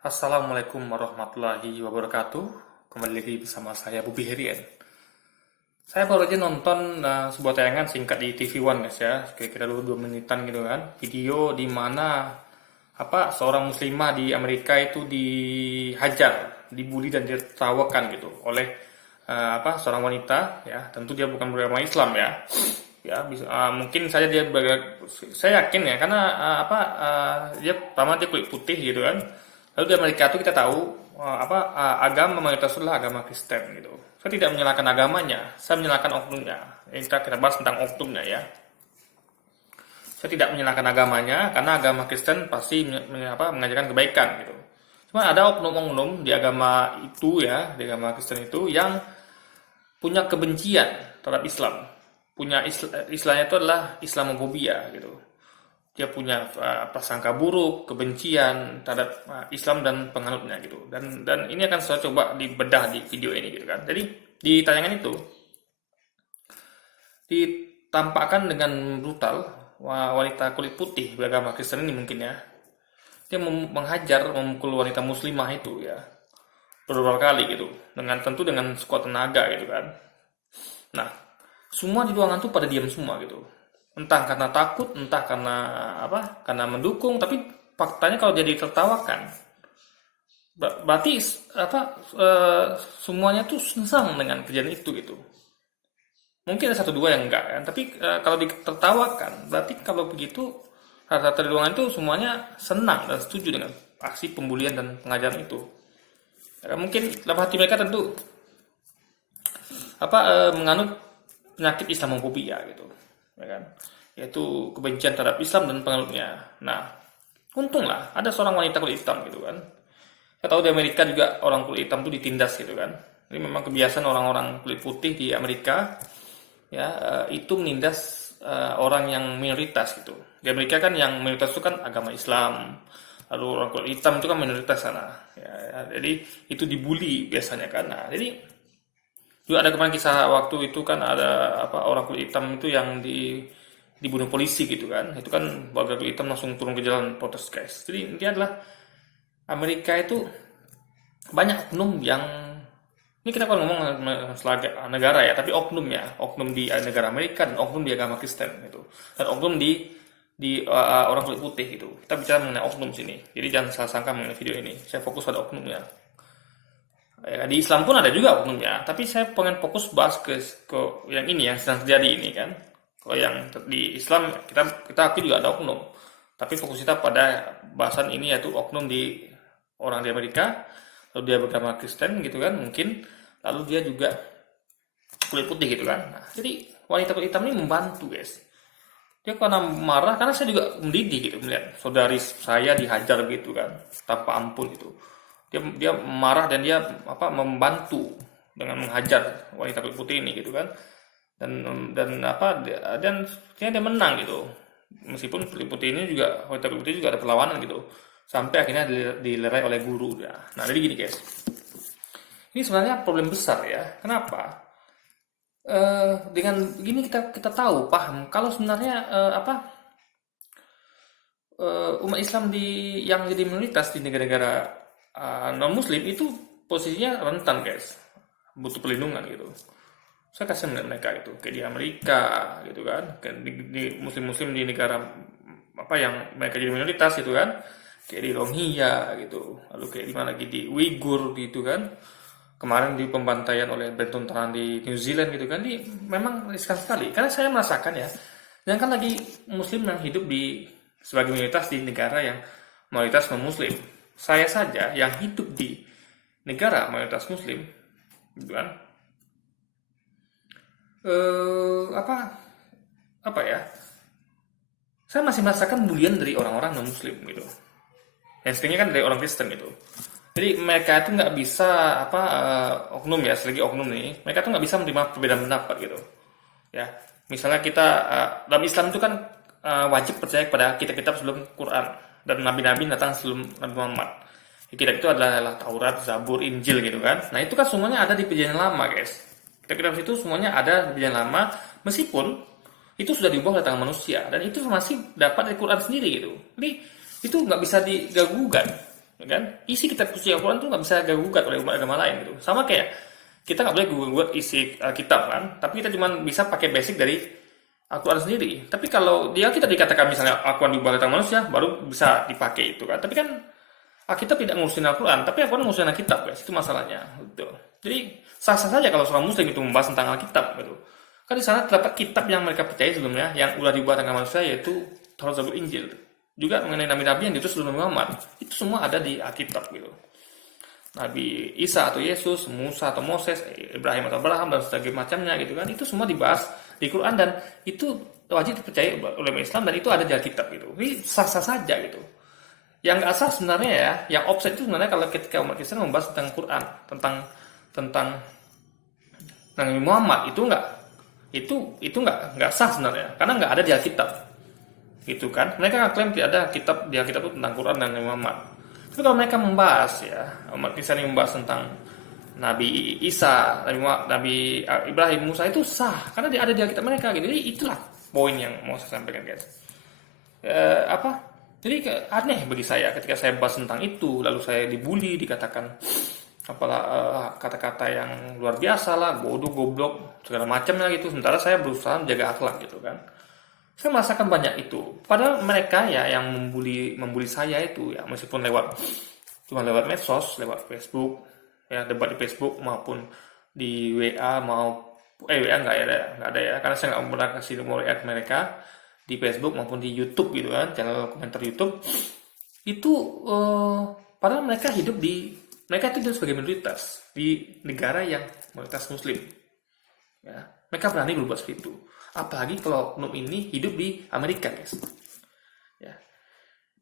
Assalamualaikum warahmatullahi wabarakatuh. Kembali lagi bersama saya Bubi Herian. Saya baru aja nonton sebuah tayangan singkat di TV One guys ya, kira-kira 2 menitan gitu kan. Video di mana seorang muslimah di Amerika itu dihajar, dibully dan ditertawakan gitu oleh seorang wanita ya. Tentu dia bukan beragama Islam ya. Ya bisa, mungkin saja saya yakin ya karena dia pertama dia kulit putih gitu kan. Lalu di Amerika itu kita tahu agama mayoritas adalah agama Kristen gitu. Saya tidak menyalahkan agamanya, saya menyalahkan oknumnya. Ini kita bahas tentang oknumnya ya. Saya tidak menyalahkan agamanya karena agama Kristen pasti mengajarkan kebaikan gitu. Cuma ada oknum-oknum di agama itu ya, di agama Kristen itu yang punya kebencian terhadap Islam. Punya istilahnya itu adalah Islamofobia gitu. Dia punya prasangka buruk, kebencian terhadap Islam dan penganutnya gitu. Dan ini akan saya coba dibedah di video ini gitu kan. Jadi di tayangan itu ditampakkan dengan brutal wanita kulit putih beragama Kristen ini mungkin ya. Dia menghajar, memukul wanita muslimah itu ya beberapa kali gitu. Tentu dengan sekuat tenaga gitu kan. Nah, semua di ruangan tuh pada diam semua gitu. Entah karena takut, entah karena mendukung, tapi faktanya kalau dia ditertawakan, berarti semuanya tuh senang dengan kejadian itu gitu. Mungkin ada satu dua yang enggak kan, tapi kalau ditertawakan, berarti kalau begitu rata-rata di ruangan itu semuanya senang dan setuju dengan aksi pembulian dan pengajaran itu. Ya, mungkin dalam hati mereka tentu menganut penyakit Islamofobia gitu, ya kan? Yaitu kebencian terhadap Islam dan penganutnya. Nah, untunglah ada seorang wanita kulit hitam gitu kan. Kita tahu di Amerika juga orang kulit hitam itu ditindas gitu kan. Ini memang kebiasaan orang-orang kulit putih di Amerika ya, itu menindas orang yang minoritas gitu. Di Amerika kan yang minoritas itu kan agama Islam. Lalu orang kulit hitam itu kan minoritas sana. Ya, jadi itu dibully biasanya kan. Nah, jadi juga ada kemarin kisah waktu itu kan ada orang kulit hitam itu yang dibunuh polisi gitu kan. Itu kan warga kulit hitam langsung turun ke jalan protes guys. Jadi ini adalah Amerika itu banyak oknum yang, ini kita kalau ngomong masalah negara ya, tapi oknum di negara Amerika dan oknum di agama Kristen gitu. Dan oknum di orang kulit putih gitu. Kita bicara mengenai oknum sini. Jadi jangan salah sangka mengenai video ini. Saya fokus pada oknumnya. Ya, di Islam pun ada juga oknumnya, tapi saya pengen fokus bahas ke yang ini yang sedang terjadi ini kan. Kalau yang di Islam kita akui juga ada oknum, tapi fokus kita pada bahasan ini yaitu oknum di orang di Amerika, lalu dia beragama Kristen gitu kan mungkin, lalu dia juga kulit putih gitu kan. Nah, jadi wanita kulit hitam ini membantu guys. Dia karena marah, karena saya juga mendidih gitu melihat saudari saya dihajar gitu kan tanpa ampun gitu. Dia marah dan dia membantu dengan menghajar wanita kulit putih ini gitu kan. Dan dia menang gitu. Meskipun kulit putih ini juga, wanita kulit putih juga ada perlawanan gitu. Sampai akhirnya dilerai oleh guru ya. Nah, jadi gini guys. Ini sebenarnya problem besar ya. Kenapa? Dengan gini kita tahu, paham kalau sebenarnya umat Islam yang jadi minoritas di negara-negara non muslim itu posisinya rentan guys, butuh perlindungan gitu. Saya kasih melihat mereka itu kayak di Amerika gitu kan, kayak di muslim di negara yang mereka jadi minoritas gitu kan, kayak di Rohingya gitu, lalu kayak di mana lagi di Uighur gitu kan, kemarin di pembantaian oleh tentara di New Zealand gitu kan. Memang riskan sekali karena saya merasakan ya, jangan kan lagi muslim yang hidup sebagai minoritas di negara yang mayoritas non muslim. Saya saja yang hidup di negara mayoritas muslim gitu kan, saya masih merasakan bulian dari orang-orang non muslim gitu, yang seringnya kan dari orang Kristen gitu. Jadi mereka itu nggak bisa oknum ya, selagi oknum nih, mereka tuh nggak bisa menerima perbedaan pendapat gitu ya. Misalnya kita dalam Islam itu kan wajib percaya kepada kitab-kitab sebelum Quran, dan nabi-nabi datang sebelum Nabi Muhammad. Kitab itu adalah Taurat, Zabur, Injil gitu kan. Nah itu kan semuanya ada di perjanjian lama guys. Kitab-kitab itu semuanya ada di perjanjian lama, meskipun itu sudah diubah oleh tangan manusia, dan itu masih dapat dari Quran sendiri gitu. Jadi itu nggak bisa digagugan. ya kan? Isi kitab suci Al-Quran itu nggak bisa gugat oleh umat agama lain gitu. Sama kayak kita nggak boleh gugat isi kitab kan, tapi kita cuma bisa pakai basic dari Al-Quran sendiri. Tapi kalau dia kita dikatakan misalnya Al-Quran diubah oleh tangan manusia, baru bisa dipakai itu kan. Tapi kan Alkitab tidak ngurusin Al-Quran, tapi Al-Quran ngurusin Alkitab, guys. Itu masalahnya. Gitu. Jadi sah-sah saja kalau seorang Muslim itu membahas tentang Alkitab, gitu. Kan di sana terdapat kitab yang mereka percaya sebelumnya, yang udah dibuat dengan manusia, yaitu Taurat, Zabur, Injil. Juga mengenai nabi-nabi yang diutus sebelum Muhammad, itu semua ada di Alkitab, gitu. Nabi Isa atau Yesus, Musa atau Moses, Ibrahim atau Abraham dan sebagainya macamnya, gitu kan. Itu semua dibahas di Quran dan itu wajib dipercaya oleh Islam dan itu ada di Alkitab, gitu. Jadi sah-sah saja, gitu. Yang nggak sah sebenarnya ya, yang offset itu sebenarnya kalau ketika umat Kristen membahas tentang Quran, tentang Nabi Muhammad itu nggak sah sebenarnya, karena nggak ada di Alkitab, gitu kan? Mereka klaim tidak ada kitab di Alkitab itu tentang Quran dan Nabi Muhammad. Tapi kalau mereka membahas ya, umat Kristen yang membahas tentang Nabi Isa, Nabi Ibrahim, Musa itu sah karena dia ada di Alkitab mereka, gitu. Jadi itulah poin yang mau saya sampaikan, guys. Jadi aneh bagi saya ketika saya bahas tentang itu, lalu saya dibully, dikatakan kata-kata yang luar biasa lah, bodoh, goblok, segala macamnya gitu. Sementara saya berusaha menjaga akhlak gitu kan. Saya merasakan banyak itu. Padahal mereka ya yang membuli saya itu ya, meskipun cuma lewat medsos, lewat Facebook, ya debat di Facebook maupun di WA WA nggak ada ya, karena saya nggak pernah kasih nomor WA mereka di Facebook maupun di YouTube gitu kan, channel komentar YouTube itu padahal mereka itu sebagai minoritas di negara yang mayoritas Muslim, ya mereka berani berbuat seperti itu, apalagi kalau oknum ini hidup di Amerika, guys, ya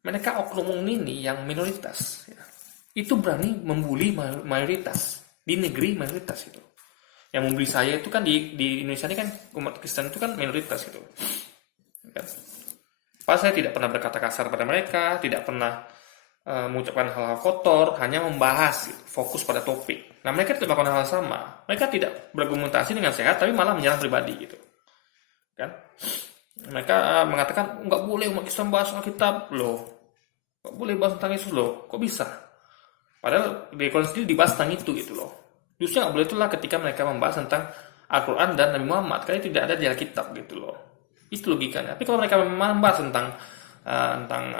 mereka oknum ini yang minoritas, ya, itu berani membuli mayoritas di negeri mayoritas itu. Yang membuli saya itu kan di Indonesia ini kan umat Kristen itu kan minoritas gitu. Pas saya tidak pernah berkata kasar pada mereka, tidak pernah mengucapkan hal-hal kotor, hanya membahas, gitu, fokus pada topik. Nah mereka tidak melakukan hal sama, mereka tidak berargumentasi dengan sehat, tapi malah menyerang pribadi gitu, kan? Mereka mengatakan nggak boleh umat Islam bahas Alkitab loh, nggak boleh bahas tentang Yesus loh, kok bisa? Padahal di Quran sendiri dibahas tentang itu gitu loh. Justru nggak boleh itulah ketika mereka membahas tentang Al-Quran dan Nabi Muhammad, karena tidak ada di Alkitab gitu loh. Itu logikanya. Tapi kalau mereka membahas tentang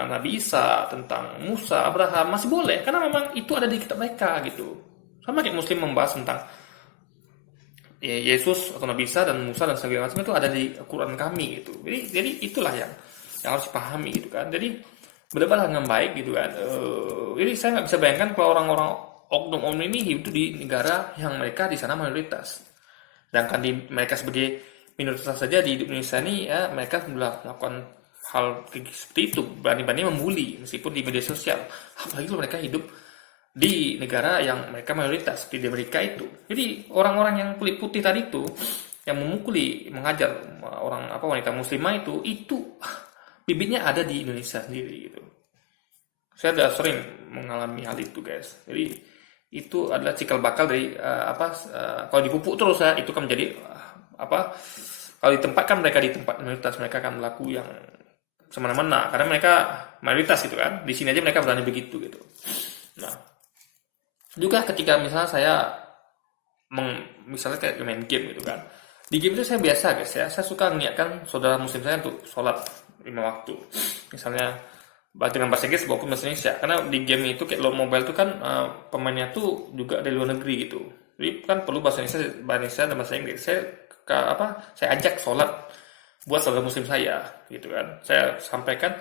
Nabi Isa, tentang Musa, Abraham, masih boleh karena memang itu ada di kitab mereka gitu. Sama kayak Muslim membahas tentang Yesus atau Nabi Isa dan Musa dan segala macam itu ada di Quran kami gitu. Jadi itulah yang harus dipahami gitu kan. Jadi benar-benar dengan baik gitu kan. Jadi saya nggak bisa bayangkan kalau orang-orang oknum ini hidup di negara yang mereka di sana mayoritas. Sedangkan mereka sebagai minoritas saja di Indonesia ini ya mereka sudah melakukan hal seperti itu, berani-berani membuli meskipun di media sosial, apalagi kalau mereka hidup di negara yang mereka mayoritas di Amerika itu. Jadi orang-orang yang kulit putih tadi itu yang memukuli, mengajar wanita muslimah itu bibitnya ada di Indonesia sendiri gitu. Saya sudah sering mengalami hal itu, guys. Jadi itu adalah cikal bakal dari kalau dipupuk terus ya itu kan menjadi kalau ditempatkan mereka di tempat minoritas, mereka akan berlaku yang semena-mena karena mereka mayoritas gitu kan. Di sini aja mereka berani begitu gitu. Nah, juga ketika misalnya saya misalnya kayak main game gitu kan. Di game itu saya biasa, guys ya. Saya suka niatkan saudara muslim saya untuk sholat 5 waktu. Misalnya dengan bahasa Inggris maupun bahasa Indonesia. Karena di game itu kayak LoL Mobile itu kan pemainnya tuh juga dari luar negeri gitu. Jadi kan perlu bahasa Indonesia dan bahasa Inggris. Saya ajak sholat buat saudara muslim saya gitu kan. Saya sampaikan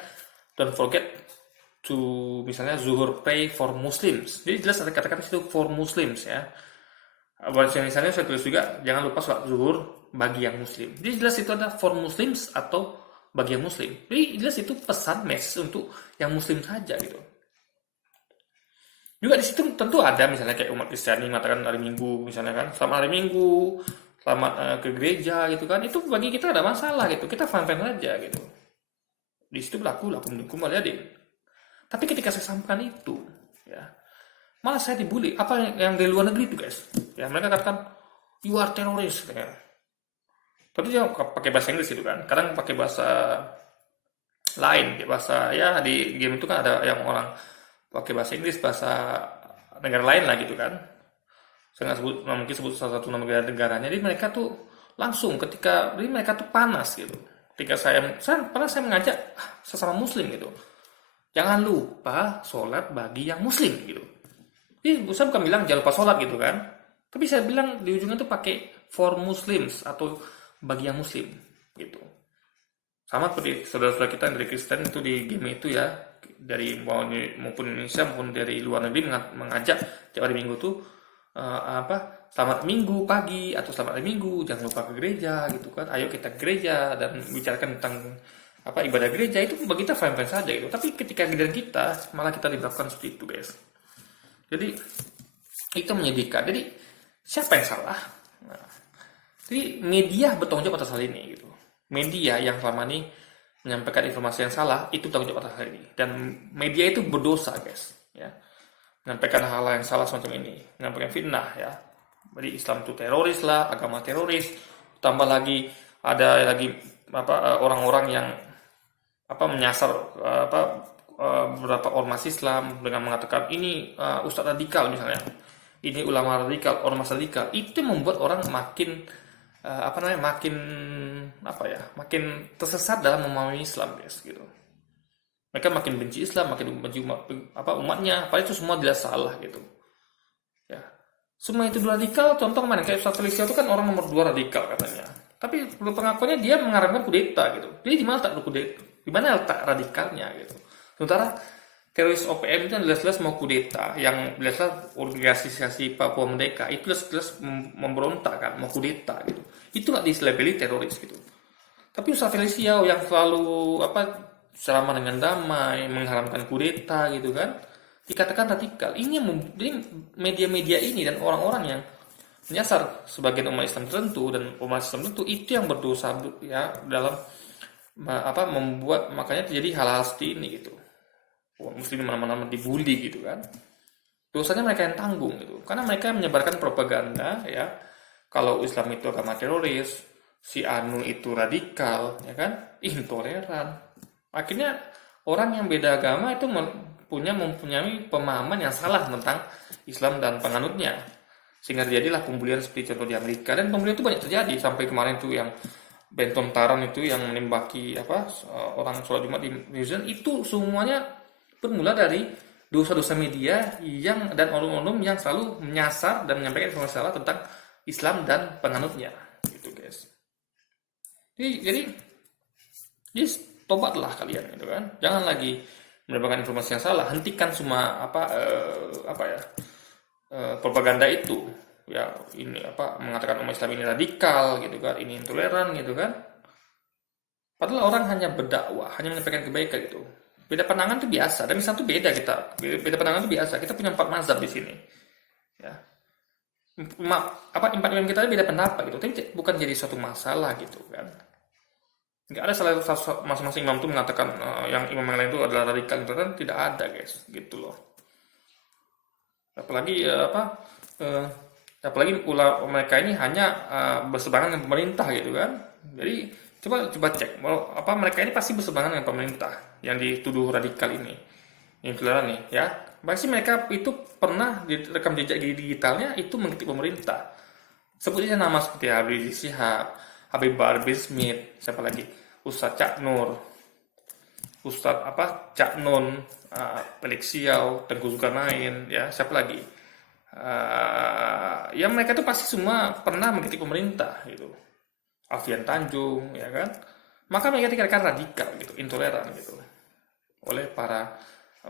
don't forget to misalnya zuhur pray for Muslims. Jadi jelas ada kata-kata itu for Muslims ya. Bahasa Indonesia saya tulis juga jangan lupa sholat zuhur bagi yang muslim. Jadi jelas itu ada for Muslims atau bagi yang muslim. Jadi jelas itu pesan message untuk yang muslim saja gitu. Juga di situ tentu ada misalnya kayak umat Kristiani mengatakan hari Minggu misalnya kan, selamat hari Minggu, selamat ke gereja gitu kan. Itu bagi kita ada masalah gitu. Kita fan-fan aja gitu. Di situ berlaku lakum waliyadin. Tapi ketika saya sampaikan itu, ya, malah saya dibully. Apa yang dari luar negeri itu, guys? Ya, mereka katakan you are terrorist ya. Tapi dia pakai bahasa Inggris itu kan. Kadang pakai bahasa lain, bahasa ya di game itu kan ada yang orang pakai bahasa Inggris, bahasa negara lain lah gitu kan. Saya nggak sebut, nggak mungkin sebut salah satu negaranya. Jadi mereka tuh langsung jadi mereka tuh panas gitu. Ketika saya mengajak sesama Muslim gitu, jangan lupa sholat bagi yang Muslim gitu. Jadi saya bukan bilang jangan lupa sholat gitu kan, tapi saya bilang di ujungnya tuh pakai for Muslims atau bagi yang Muslim gitu. Sama seperti saudara-saudara kita yang dari Kristen itu di game itu ya, dari maupun Indonesia maupun dari luar negeri mengajak tiap hari Minggu tuh selamat Minggu pagi atau selamat hari Minggu, jangan lupa ke gereja gitu kan. Ayo kita ke gereja dan bicarakan tentang ibadah gereja. Itu bagi kita fine-fine saja gitu. Tapi ketika giliran kita malah kita diberlakukan seperti itu, guys. Jadi itu menyedihkan. Jadi siapa yang salah? Nah, jadi media bertanggung jawab atas hal ini gitu. Media yang selama ini menyampaikan informasi yang salah itu bertanggung jawab atas hal ini. Dan media itu berdosa, guys. Ya, menyampaikan hal yang salah semacam ini, menyampaikan fitnah ya. Jadi Islam itu teroris lah, agama teroris. Tambah lagi ada lagi orang-orang yang menyasar beberapa ormas Islam dengan mengatakan ini ustadz radikal misalnya, ini ulama radikal, ormas radikal. Itu membuat orang makin makin tersesat dalam memahami Islam, guys gitu. Mereka makin benci Islam, makin benci umatnya, padahal itu semua tidak salah gitu. Ya. Semua itu radikal, contoh kemarin kayak Ustaz Felicia itu kan orang nomor 2 radikal katanya. Tapi pengakuannya dia mengharapkan kudeta gitu. Jadi di mana letak kudeta? Di mana letak radikalnya gitu. Sementara teroris OPM itu jelas-jelas mau kudeta, yang jelas-jelas organisasi Papua Merdeka itu jelas-jelas memberontak kan, mau kudeta gitu. Itu nggak dilabeli teroris gitu. Tapi Ustaz Felicia yang selalu selama dengan damai, mengharamkan kudeta gitu kan, dikatakan radikal. Ini media-media ini dan orang-orang yang menyasar sebagian umat Islam tertentu dan umat Islam tertentu itu yang berdosa ya dalam membuat makanya terjadi hal-hal seperti ini gitu. Muslim mana-mana dibully gitu kan. Dosanya mereka yang tanggung gitu. Karena mereka menyebarkan propaganda ya. Kalau Islam itu agama teroris, si Anu itu radikal, ya kan? Intoleran. Akhirnya orang yang beda agama itu mempunyai pemahaman yang salah tentang Islam dan penganutnya, sehingga terjadilah pembulian seperti contoh di Amerika. Dan pembulian itu banyak terjadi sampai kemarin tuh yang Benton Taran itu yang menembaki orang sholat Jumat di New Zealand. Itu semuanya bermula dari dosa-dosa media dan oknum-oknum yang selalu menyasar dan menyampaikan informasi salah tentang Islam dan penganutnya gitu, guys. Jadi tobatlah kalian gitu kan. Jangan lagi mendapatkan informasi yang salah. Hentikan semua propaganda itu. Ya, ini mengatakan umat Islam ini radikal gitu kan, ini intoleran gitu kan. Padahal orang hanya berdakwah, hanya menyampaikan kebaikan gitu. Beda pandangan itu biasa. Dan Islam itu beda kita. Beda pandangan itu biasa. Kita punya 4 mazhab di sini. Ya. 4 imam kita beda pendapat gitu. Tapi bukan jadi suatu masalah gitu kan. Nggak ada salah masing-masing imam itu mengatakan yang imam yang lain itu adalah radikal gitu kan, tidak ada, guys, gitu loh. Apalagi ulama mereka ini hanya berseberangan dengan pemerintah gitu kan. Jadi coba cek mereka ini pasti berseberangan dengan pemerintah yang dituduh radikal ini, intoleran nih ya. Pasti mereka itu pernah direkam jejak digitalnya itu mengkritik pemerintah. Sebutnya nama seperti Habib Rizik Syihab, Habib Bahar bin Smith, siapa lagi? Ustadz Cak Nur, Ustadz Cak Nun, Felix Xiao, Tengku Zulkarnain, ya siapa lagi? Ya mereka itu pasti semua pernah mengkritik pemerintah gitu. Alfian Tanjung, ya kan? Maka mereka dikatakan radikal gitu, intoleran gitu oleh para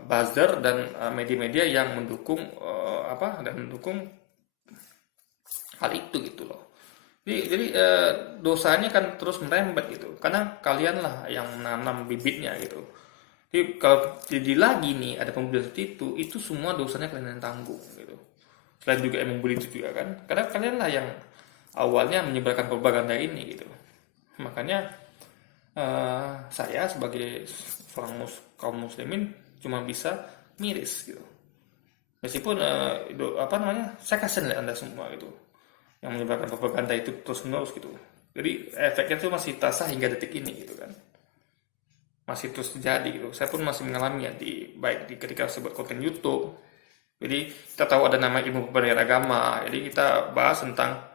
buzzer dan media-media yang mendukung hal itu gitu loh. Jadi dosanya kan terus merembet gitu, karena kalianlah yang menanam bibitnya gitu. Jadi kalau jadi lagi nih ada pembulian seperti itu semua dosanya kalian yang tanggung gitu. Selain juga yang membuli itu juga kan, karena kalianlah yang awalnya menyebarkan propaganda ini gitu. Makanya saya sebagai seorang kaum muslimin cuma bisa miris gitu. Meskipun saya kasihan lihat Anda semua gitu yang menyebarkan propaganda itu terus menerus gitu. Jadi efeknya itu masih terasa hingga detik ini gitu kan. masih terus terjadi gitu. Saya pun masih mengalami ya baik di ketika saya buat konten YouTube. Jadi kita tahu ada nama ilmu pemberdayaan agama. Jadi kita bahas tentang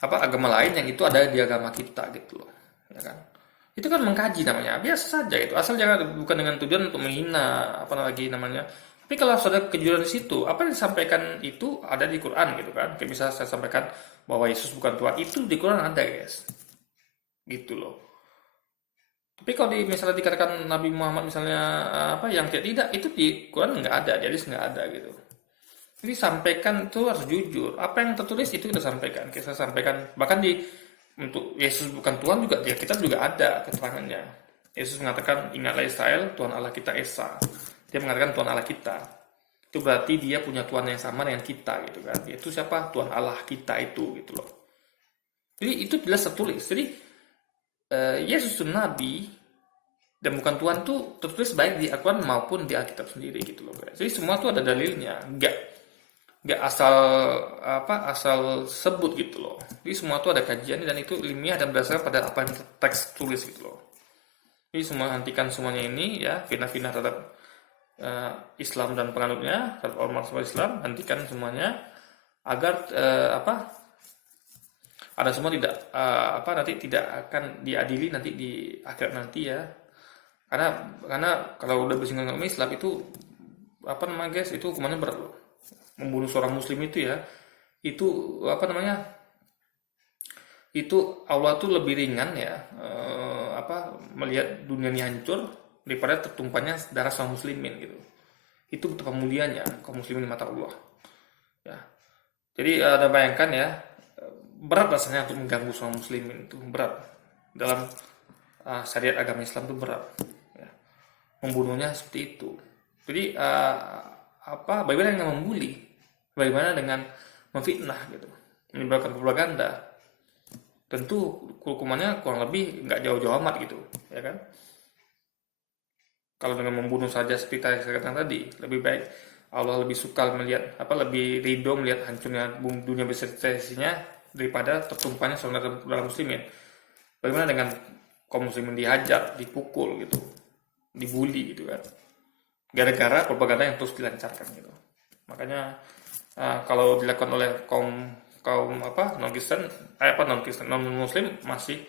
agama lain yang itu ada di agama kita gitu loh, ya kan? Itu kan mengkaji namanya, biasa saja itu. Asal jangan bukan dengan tujuan untuk menghina lagi namanya. Tapi kalau ada kejujuran di situ, apa yang disampaikan itu ada di Quran gitu kan? Kayak misalnya saya sampaikan bahwa Yesus bukan Tuhan, itu di Quran ada, guys. Gitu loh. Tapi kalau misalnya dikatakan Nabi Muhammad misalnya yang tidak, itu di Quran nggak ada, jadi nggak ada gitu. Jadi sampaikan itu harus jujur. Apa yang tertulis itu kita sampaikan. Kita sampaikan bahkan untuk Yesus bukan Tuhan juga ya kita juga ada keterangannya. Yesus mengatakan ingatlah Israel, Tuhan Allah kita Esa. Dia mengatakan Tuhan Allah kita. Itu berarti dia punya Tuhan yang sama dengan kita gitu kan. Yaitu siapa? Tuhan Allah kita itu gitu loh. Jadi itu jelas tertulis. Jadi Yesus itu nabi dan bukan Tuhan itu tertulis baik di Al-Quran maupun di Alkitab sendiri gitu loh guys. Jadi semua itu ada dalilnya. Nggak asal sebut gitu loh. Jadi semua itu ada kajiannya dan itu ilmiah dan berdasarkan pada apa yang teks tulis gitu loh. Jadi semua hentikan semuanya ini ya, fitnah-fitnah terhadap Islam dan penganutnya, terhadap ormas Islam, hentikan semuanya agar ada semua tidak nanti tidak akan diadili nanti di akhirat nanti ya. Karena kalau udah bersinggungan sama Islam itu guys, itu hukumannya berat loh. Membunuh seorang muslim itu ya, itu itu Allah tuh lebih ringan ya melihat dunia ini hancur daripada tertumpahnya darah seorang muslimin gitu. Itu betapa mulianya kaum muslimin di mata Allah ya. Jadi ada bayangkan ya, berat rasanya untuk mengganggu seorang muslimin, itu berat dalam syariat agama Islam itu berat ya. Membunuhnya seperti itu. Jadi bagaimana dengan membuli? Bagaimana dengan memfitnah gitu, menyebarkan propaganda? Tentu hukumannya kurang lebih nggak jauh-jauh amat gitu, ya kan? Kalau dengan membunuh saja seperti saya katakan tadi, lebih baik Allah lebih suka melihat lebih ridho melihat hancurnya dunia besertasinya daripada tertumpahnya saudara muslimin. Bagaimana dengan kaum muslimin dihajar, dipukul gitu, dibully gitu kan? Gara-gara propaganda yang terus dilancarkan gitu. Makanya kalau dilakukan oleh kaum non Kristen non Muslim masih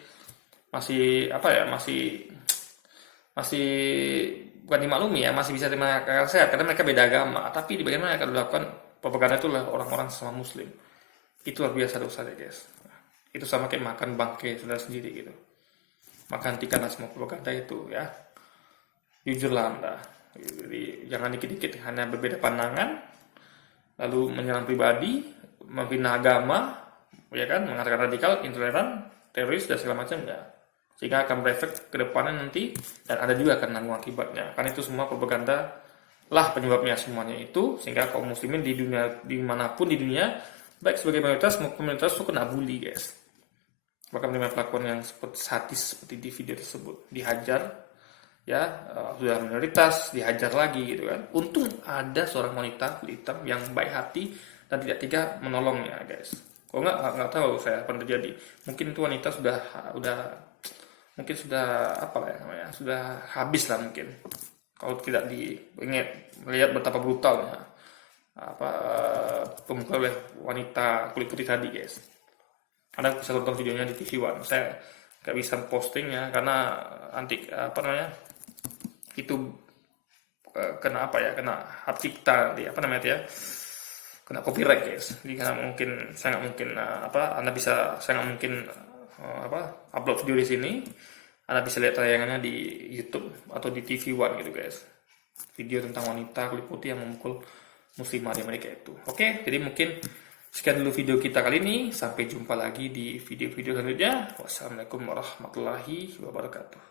bukan dimaklumi ya, masih bisa terima akal sehat karena mereka beda agama. Tapi di bagaimana mereka dilakukan propaganda itu oleh orang-orang sama Muslim, itu luar biasa dosanya guys. Itu sama kayak makan bangkai saudara sendiri gitu. Maka hentikanlah semua propaganda itu ya. Jujurlah Anda. Jadi jangan dikit-dikit hanya berbeda pandangan lalu menyerang pribadi, menghina agama, ya kan, mengatakan radikal, intoleran, teroris dan segala macam ya. Sehingga akan berefek ke depannya nanti dan ada juga akan nanggung akibatnya. Karena itu semua propaganda lah penyebabnya semuanya itu, sehingga kaum muslimin di dunia dimanapun di dunia baik sebagai mayoritas maupun minoritas itu kena bully guys. Bahkan menerima perlakuan yang seperti sadis seperti di video tersebut, dihajar ya, sudah minoritas dihajar lagi gitu kan. Untung ada seorang wanita kulit hitam yang baik hati dan tidak tega menolongnya guys. Kalau nggak tahu saya apa yang terjadi. Mungkin itu wanita sudah mungkin sudah sudah habis lah mungkin. Kalau tidak diingat melihat betapa brutalnya pemukulan oleh wanita kulit putih tadi guys. Anda bisa tonton videonya di TV One. Saya nggak bisa posting ya karena nanti itu kena kena hak cipta nanti kena copyright guys. Jadi saya nggak mungkin upload video di sini. Anda bisa lihat tayangannya di YouTube atau di TV One gitu guys. Video tentang wanita kulit putih yang memukul muslimah di Amerika itu. Oke, jadi mungkin sekian dulu video kita kali ini. Sampai jumpa lagi di video-video selanjutnya. Wassalamualaikum warahmatullahi wabarakatuh.